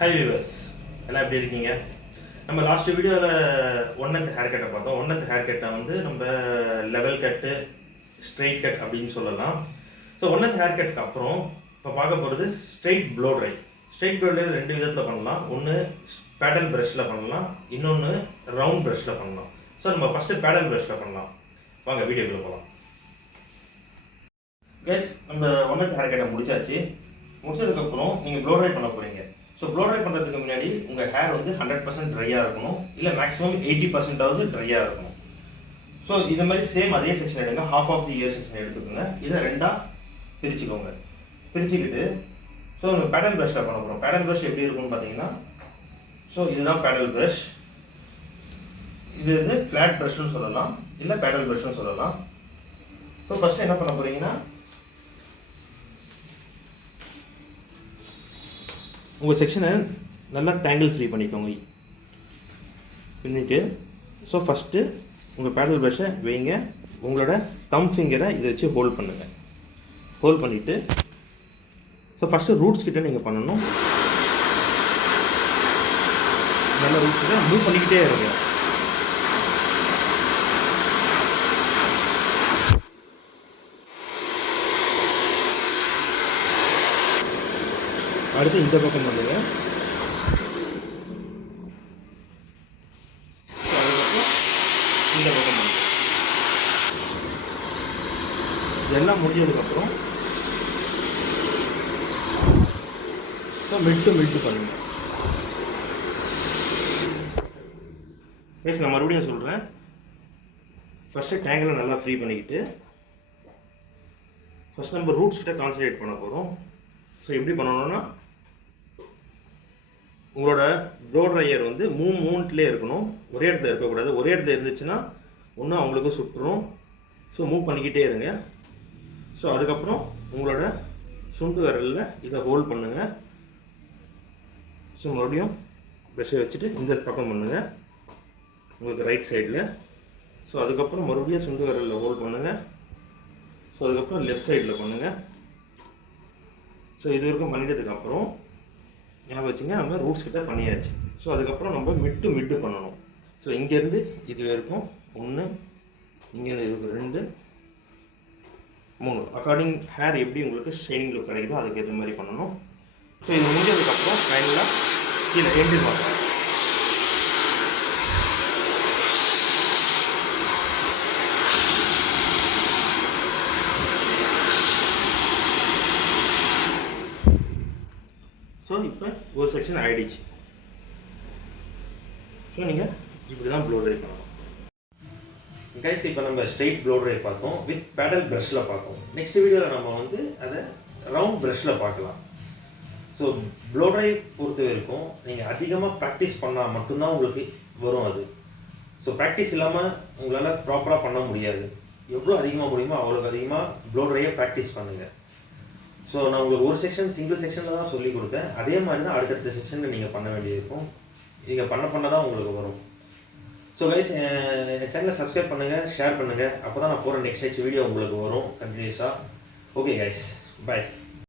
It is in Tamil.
Hi viewers, எல்லாம் எப்படி இருக்கீங்க? நம்ம லாஸ்ட் வீடியோவில் ஒன் அண்ட் ஹேர் கட்டை பார்த்தோம். ஒன் அண்ட் ஹேர் கட்டை வந்து நம்ம லெவல் கட்டு, ஸ்ட்ரெயிட் கட் அப்படின்னு சொல்லலாம். ஸோ ஒன் அண்ட் ஹேர் கட்டுக்கு அப்புறம் இப்போ பார்க்க போகிறது straight flow try. Straight flow try ரெண்டு விதத்தில் பண்ணலாம். ஒன்று பேடல் ப்ரஷில் பண்ணலாம், இன்னொன்று ரவுண்ட் ப்ரஷில் பண்ணலாம். ஸோ நம்ம ஃபஸ்ட்டு பேடல் ப்ரஷில் பண்ணலாம். வாங்க வீடியோக்குள்ளே போகலாம். கைஸ், நம்ம ஒன் அண்ட் ஹேர் கட்டை முடிச்சாச்சு. முடிச்சதுக்கப்புறம் நீங்கள் ப்ளோ ட்ரை பண்ண போகிறீங்க. ஸோ ப்ளோ ட்ரை பண்ணுறதுக்கு முன்னாடி உங்கள் ஹேர் வந்து 100% ட்ரையாக இருக்கணும், இல்லை மேக்ஸிமம் 80%ஆவது ட்ரையாக இருக்கணும். ஸோ இந்த மாதிரி சேம் அதே செக்ஷன் எடுங்க, half of the year section எடுத்துக்கோங்க. இதை ரெண்டாக பிரிச்சுக்கோங்க. பிரிச்சுக்கிட்டு ஸோ உங்கள் பேடல் ப்ரஷில் பண்ண போகிறோம். பேடல் ப்ரஷ் எப்படி இருக்கும்னு பார்த்தீங்கன்னா, ஸோ இதுதான் பேடல் ப்ரஷ். இது வந்து ஃப்ளாட் ப்ரஷ்னு சொல்லலாம், இல்லை பேடல் ப்ரஷ்னு சொல்லலாம். ஸோ ஃபஸ்ட்டு என்ன பண்ண போகிறீங்கன்னா, உங்கள் செக்ஷனை நல்லா டேங்கிள் ஃப்ரீ பண்ணிக்கோங்க. பண்ணிவிட்டு ஸோ ஃபஸ்ட்டு உங்கள் பேடல் ப்ரஷை வைங்க. உங்களோட தம் ஃபிங்கரை இதை வச்சு ஹோல்ட் பண்ணுங்கள். ஹோல்ட் பண்ணிவிட்டு ஸோ ஃபஸ்ட்டு ரூட்ஸ் கிட்டே நீங்கள் பண்ணணும். நல்லா ரூட்ஸ் கிட்ட மூவ் பண்ணிக்கிட்டே இருங்க. அடுத்து இந்த பக்கம் பண்ணுங்க. இந்த பக்கம் பண்ணுங்க. இதெல்லாம் முடிஞ்சதுக்கப்புறம் மிட்டு பண்ணுங்க. நான் மறுபடியும் சொல்கிறேன். ஃபஸ்ட்டு டேங்கிளை நல்லா ஃப்ரீ பண்ணிக்கிட்டு ஃபஸ்ட் நம்ம ரூட்ஸ் கிட்ட கான்சன்ட்ரேட் பண்ண போகிறோம். ஸோ எப்படி பண்ணணும்னா, உங்களோட ப்ளோ ட்ரையர் வந்து மூவ்மெண்ட்லேயே இருக்கணும், ஒரே இடத்துல இருக்கக்கூடாது. ஒரே இடத்துல இருந்துச்சுன்னா ஒன்றும் அவங்களுக்கும் சுட்டுரும். ஸோ மூவ் பண்ணிக்கிட்டே இருங்க. ஸோ அதுக்கப்புறம் உங்களோட சுண்டு விரலில் இதை ஹோல்ட் பண்ணுங்கள். ஸோ மறுபடியும் ப்ரெஷ்ஷை வச்சுட்டு இந்த பக்கம் பண்ணுங்கள், உங்களுக்கு ரைட் சைடில். ஸோ அதுக்கப்புறம் மறுபடியும் சுண்டு விரலில் ஹோல்ட் பண்ணுங்கள். ஸோ அதுக்கப்புறம் லெஃப்ட் சைடில் பண்ணுங்கள். ஸோ இது வரைக்கும் பண்ணிட்டதுக்கப்புறம் ஞாபகம் வச்சுங்க, நம்ம ரூட்ஸ் கிட்ட பண்ணியாச்சு. ஸோ அதுக்கப்புறம் நம்ம மிட்டு பண்ணணும். ஸோ இங்கேருந்து இது வரைக்கும் 1, இங்கேருந்து இதுக்கு 2, 3 அக்கார்டிங் ஹேர் எப்படி உங்களுக்கு ஷைனிங் லுக் கிடைக்குதோ அதுக்கேற்ற மாதிரி பண்ணணும். ஸோ இது முடிஞ்சதுக்கப்புறம் ஃபைனலாக கீழே எண்டு பார்க்கலாம். ஸோ இப்போ ஒரு செக்ஷன் ஆகிடுச்சு. ஸோ நீங்கள் இப்படி தான் ப்ளோ ட்ரை பண்ணணும். கைஸ், இப்போ நம்ம ஸ்ட்ரெயிட் ப்ளோ ட்ரை பார்த்தோம், வித் பேடல் ப்ரஷில் பார்த்தோம். நெக்ஸ்ட் வீடியோவில் நம்ம வந்து அதை ரவுண்ட் ப்ரஷில் பார்க்கலாம். ஸோ ப்ளோ ட்ரை பொறுத்த வரைக்கும் நீங்கள் அதிகமாக ப்ராக்டிஸ் பண்ணால் மட்டும்தான் உங்களுக்கு வரும் அது. ஸோ ப்ராக்டிஸ் இல்லாமல் உங்களால் ப்ராப்பராக பண்ண முடியாது. எவ்வளோ அதிகமாக முடியுமோ அவ்வளோக்கு அதிகமாக ப்ளோ ட்ரையை ப்ராக்டிஸ் பண்ணுங்கள். ஸோ நான் உங்களுக்கு ஒரு செக்ஷன் சிங்கிள் செக்ஷனில் தான் சொல்லி கொடுத்தேன். அதே மாதிரி தான் அடுத்தடுத்த செக்ஷனில் நீங்கள் பண்ண வேண்டியிருக்கும். நீங்கள் பண்ண தான் உங்களுக்கு வரும். ஸோ கைஸ், என் சேனலை சப்ஸ்கிரைப் பண்ணுங்கள், ஷேர் பண்ணுங்கள். அப்போ தான் நான் போகிற நெக்ஸ்ட் வீடியோ உங்களுக்கு வரும் கண்டினியூஸாக. Okay guys, by.